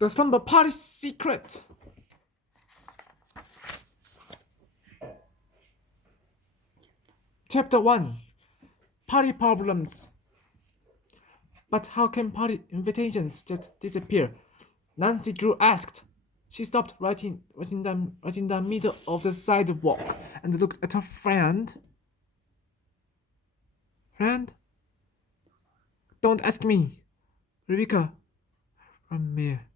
The Slumber Party Secret. Chapter 1. Party Problems. But how can party invitations just disappear? Nancy Drew asked. She stopped right in the middle of the sidewalk and looked at her friend. Friend? Don't ask me. Rebecca.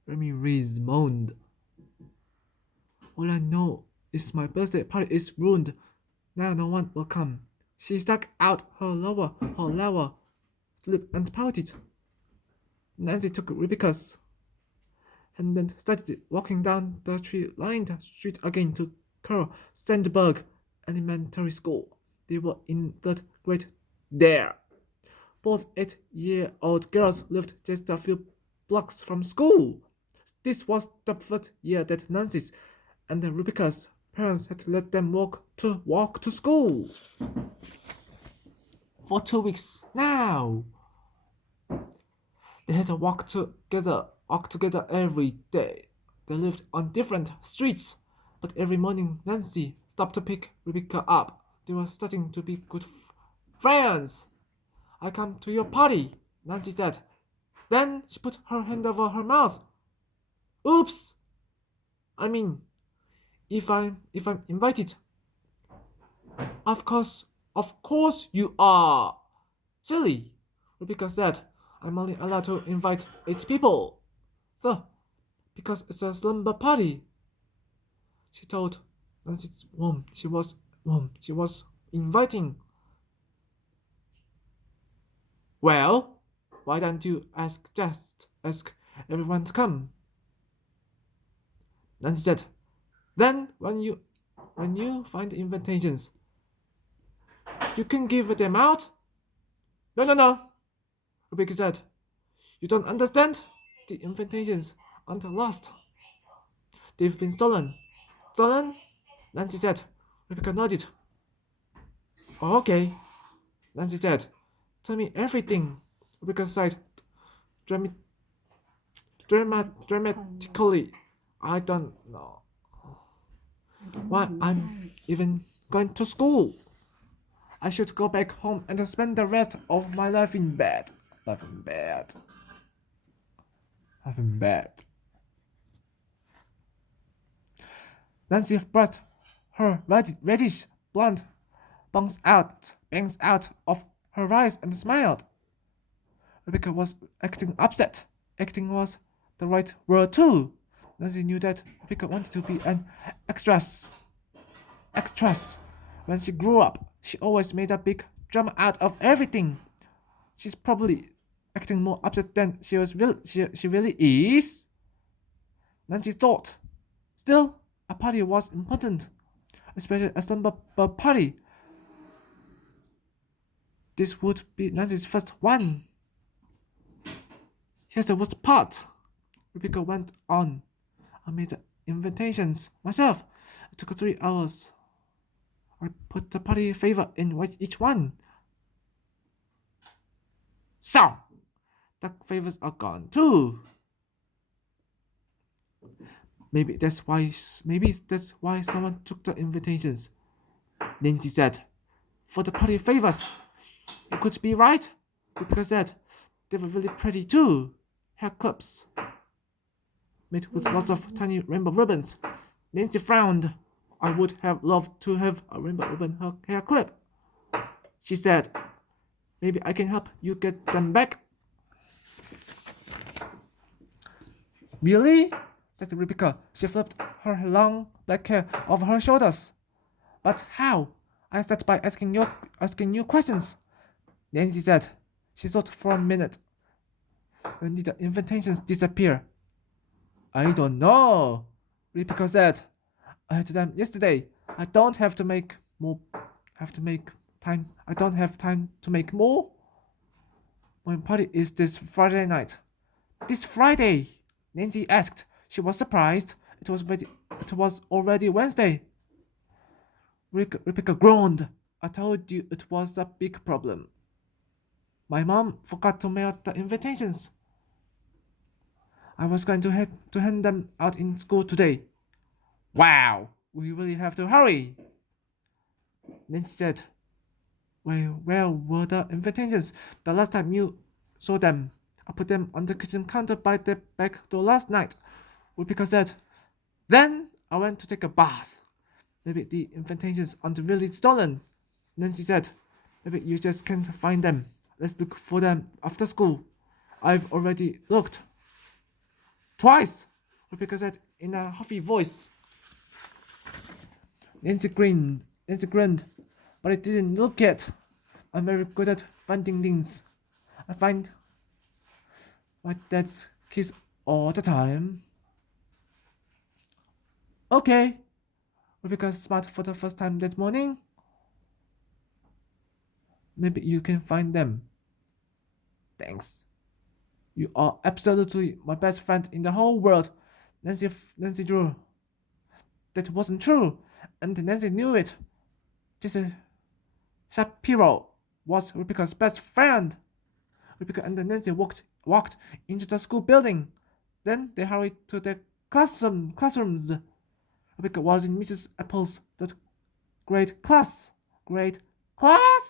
Ramirez moaned. All I know is my birthday party is ruined. Now no one will come. She stuck out her lower lip and pouted. Nancy took Rebecca's and then started walking down the tree-lined street again to Carl Sandburg Elementary School. They were in third grade there. Both 8-year-old girls lived just a few blocks from school. This was the first year that Nancy's and Rebecca's parents had let them walk to school. For 2 weeks now. They had to walk together every day. They lived on different streets, but every morning Nancy stopped to pick Rebecca up. They were starting to be good friends. I come to your party, Nancy said. Then she put her hand over her mouth. Oops! I mean, if I'm invited. Of course you are. Silly, Rebecca said. I'm only allowed to invite 8 people. So, because it's a slumber party. She told Nancy's mom she was inviting. Well, why don't you just ask everyone to come? Nancy said. Then when you find the invitations, you can give them out. No, Rebecca said. You don't understand? The invitations aren't lost. They've been stolen. Stolen? Nancy said. Rebecca nodded. Oh, okay, Nancy said. Tell me everything. Rebecca sighed dramatically. I don't know why I'm even going to school. I should go back home and spend the rest of my life in bed. Life in bed. Nancy brushed her reddish blonde bangs out of her eyes and smiled. Rebecca was acting upset. Acting was the right word too. Nancy knew that Rebecca wanted to be an actress. When she grew up, she always made a big drama out of everything. She's probably acting more upset than she really is. Nancy thought. Still, a party was important, especially a slumber party. This would be Nancy's first one. Here's the worst part. Rebecca went on. I made the invitations myself. It took 3 hours. I put the party favor in each one. So, the favors are gone too. Maybe that's why someone took the invitations. Nancy said. For the party favors. You could be right, Rebecca said. They were really pretty too. Hair clips. Made with lots of tiny rainbow ribbons. Nancy frowned. I would have loved to have a rainbow ribbon hair clip. She said. Maybe I can help you get them back. Really? Said Rebecca. She flipped her long black hair over her shoulders. But how? I start by asking you questions. Nancy said. She thought for a minute. When did the invitations disappear? I don't know, Rebecca said. I had them yesterday. I don't have to make more. I don't have time to make more. My party is this Friday night. This Friday? Nancy asked. She was surprised. It was already Wednesday. Rebecca groaned. I told you it was a big problem. My mom forgot to mail the invitations. I was going to hand them out in school today. Wow, we really have to hurry. Nancy said, where were the invitations the last time you saw them? I put them on the kitchen counter by the back door last night. Rebecca said, then I went to take a bath. Maybe the invitations aren't really stolen. Nancy said, maybe you just can't find them. Let's look for them after school. I've already looked. Twice, Rebecca said in a huffy voice. Nancy grinned, but I didn't look yet. I'm very good at finding things. I find my dad's keys all the time. Okay, Rebecca smiled for the first time that morning. Maybe you can find them. Thanks. You are absolutely my best friend in the whole world. Nancy drew. That wasn't true, and Nancy knew it. Jesse Shapiro was Rebecca's best friend. Rebecca and Nancy walked into the school building. Then they hurried to their classrooms. Rebecca was in Mrs. Apple's grade class. Grade class?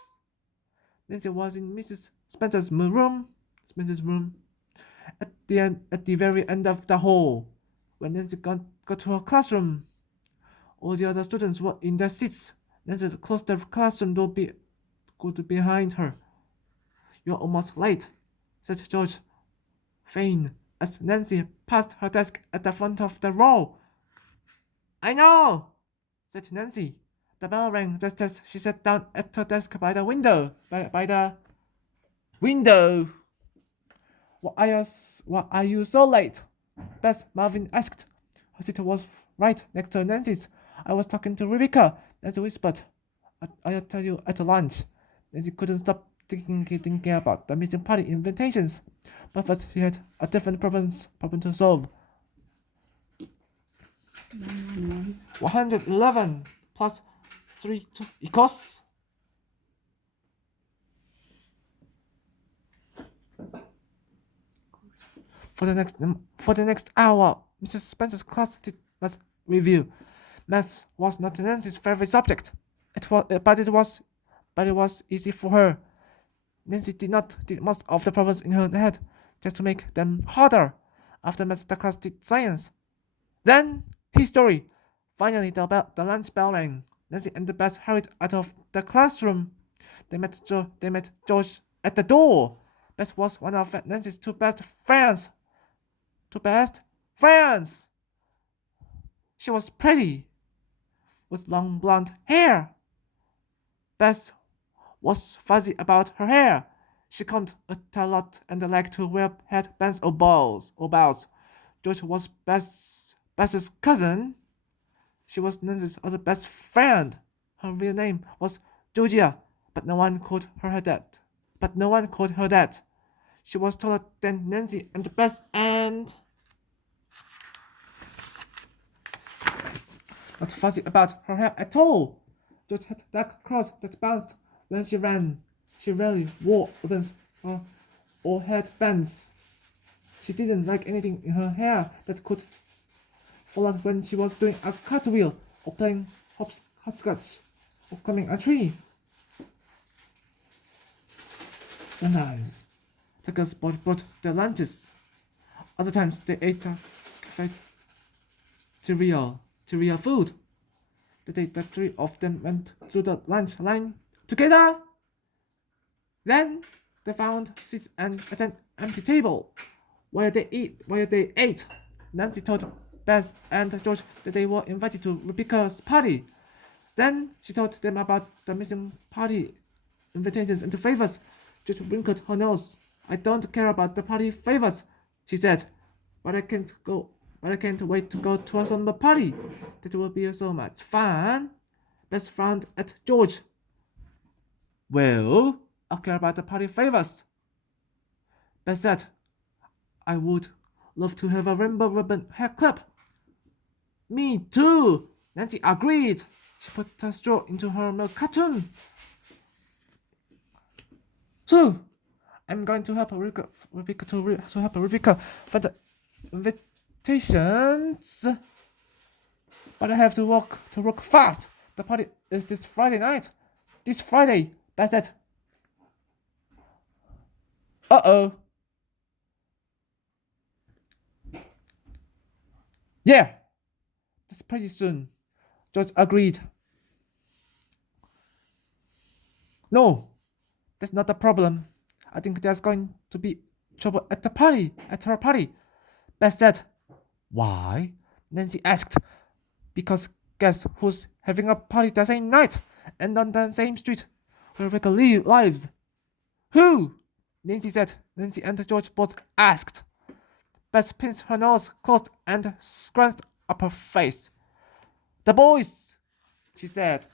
Nancy was in Mrs. Spencer's room. At the very end of the hall. When Nancy got to her classroom, all the other students were in their seats. Nancy closed the classroom door behind her. You're almost late, said George Fane as Nancy passed her desk at the front of the row. I know, said Nancy. The bell rang just as she sat down at her desk by the window. By the window. Why are you so late? Bess, Marvin asked. Her seat was right next to Nancy's. I was talking to Rebecca, Nancy whispered. I'll tell you at lunch. Nancy couldn't stop thinking about the missing party invitations. But first she had a different problem to solve. 111 plus 3 equals. For the next hour, Mrs. Spencer's class did math review. Math was not Nancy's favorite subject. But it was easy for her. Nancy did most of the problems in her head just to make them harder. After math, the class did science. Then history. Finally, the lunch bell rang. Nancy and the Bess hurried out of the classroom. They met George at the door. Bess was one of Nancy's two best friends. She was pretty, with long blonde hair. Bess was fuzzy about her hair. She combed it a lot and liked to wear headbands or bows. George was Bess's cousin. She was Nancy's other best friend. Her real name was Georgia, but no one called her that. She was taller than Nancy and Bess and not fuzzy about her hair at all. George had dark curls that bounced when she ran. She rarely wore ribbons or headbands. She didn't like anything in her hair that could fall out when she was doing a cartwheel or playing hopscotch or climbing a tree. Sometimes the girls brought their lunches. Other times they ate cafeteria food. The day the three of them went through the lunch line together. Then they found seats at an empty table where they ate. Nancy told Bess and George that they were invited to Rebecca's party. Then she told them about the missing party invitations and favors. George wrinkled her nose. I don't care about the party favors, she said, but I can't wait to go to a slumber party. That will be so much fun. Bess frowned at George. Well, I care about the party favors. Bess said, I would love to have a rainbow ribbon hair clip. Me too, Nancy agreed. She put a straw into her milk carton. So, I'm going to help Rebecca find invitations. But I have to work fast. The party is this Friday night. This Friday. That's it. Uh-oh. Yeah. That's pretty soon. George agreed. No, that's not the problem. I think there's going to be trouble at her party. Beth said. Why? Nancy asked. Because guess who's having a party the same night and on the same street where Rebecca lives? Who? Nancy said. Nancy and George both asked. Beth pinched her nose closed and scrunched up her face. The boys, she said.